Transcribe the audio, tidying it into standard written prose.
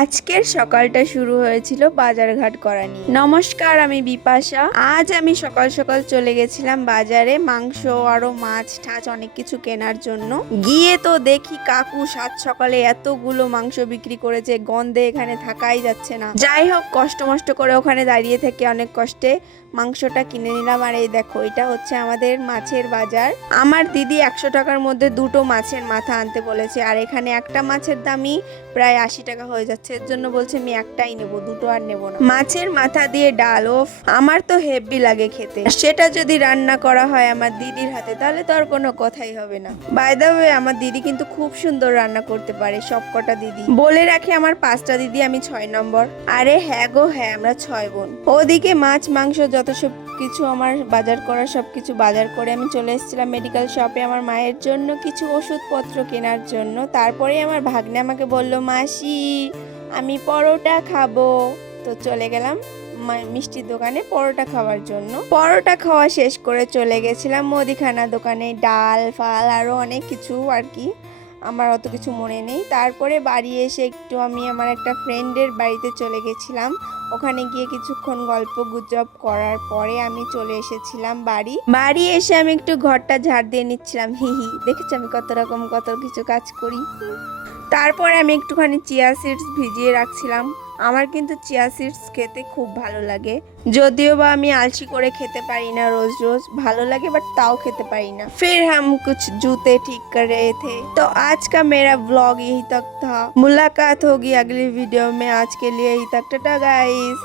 আজকের সকালটা শুরু হয়েছিল বাজারঘাট করা নিয়ে। নমস্কার, আমি বিপাশা। আজ আমি সকাল সকাল চলে গেছিলাম বাজারে মাংস আরো মাছ ঠাচ অনেক কিছু কেনার জন্য। গিয়ে তো দেখি কাকু সাত সকালে এতগুলো মাংস বিক্রি করেছে, গন্ধে এখানে থাকাই যাচ্ছে না। যাই হোক, কষ্ট মষ্ট করে ওখানে দাঁড়িয়ে থেকে অনেক কষ্টে মাংসটা কিনে নিলাম। আর এই দেখো, এটা হচ্ছে আমাদের মাছের বাজার। আমার দিদি 100 টাকার মধ্যে দুটো মাছের মাথা আনতে বলেছে, আর এখানে একটা মাছের দামই প্রায় 80 টাকা হয়ে যাচ্ছে। এর জন্য বলছে আমি একটাই নেব, দুটো আর নেব না। মাছের মাথা দিয়ে ডাল, ওফ, আমার তো হেভি লাগে খেতে। সেটা যদি রান্না করা হয় আমার দিদির হাতে, তাহলে তো আর কোনো কথাই হবে না। বাই দ্য ওয়ে, আমার দিদি কিন্তু খুব সুন্দর রান্না করতে পারে। সবকটা দিদি বলে রাখি, আমার 5টা দিদি, আমি 6 নম্বর। আরে হ্যাঁ গো হ্যাঁ, আমরা 6 বোন। ওদিকে মাছ মাংস যত সব কিছু আমার বাজার করা, সবকিছু বাজার করে আমি চলে এসেছিলাম মেডিকেল শপে আমার মায়ের জন্য কিছু ওষুধপত্র কেনার জন্য। তারপরে আমার ভাগ্নে আমাকে বলল, মাসি আমি পরোটা খাবো। তো চলে গেলাম মিষ্টির দোকানে পরোটা খাওয়ার জন্য। পরোটা খাওয়া শেষ করে চলে গেছিলাম মুদিখানা দোকানে, ডাল ফাল আরো অনেক কিছু আর কি, আমার অত কিছু মনে নেই। তারপরে বাড়ি এসে একটু আমি আমার একটা ফ্রেন্ডের বাড়িতে চলে গেছিলাম। ওখানে গিয়ে কিছুক্ষণ গল্প গুজব করার পরে আমি চলে এসেছিলাম বাড়ি এসে আমি একটু ঘরটা ঝাড় দিয়ে নিচ্ছিলাম। হিহি, দেখেছি আমি কত কিছু কাজ করি। তারপরে আমি একটুখানি চিয়া সিডস ভিজিয়ে রাখছিলাম। আমার কিন্তু চিয়া সিডস খেতে খুব ভালো লাগে, যদিও বা আমি আলসি করে খেতে পারি না রোজ রোজ। ভালো লাগে বাট তাও খেতে पारी ना। फिर हम कुछ जूते ठीक कर रहे थे। तो आज का मेरा व्लॉग यही तक था। मुलाकात होगी अगली वीडियो में। आज के लिए यही तक, टाटा गाइस।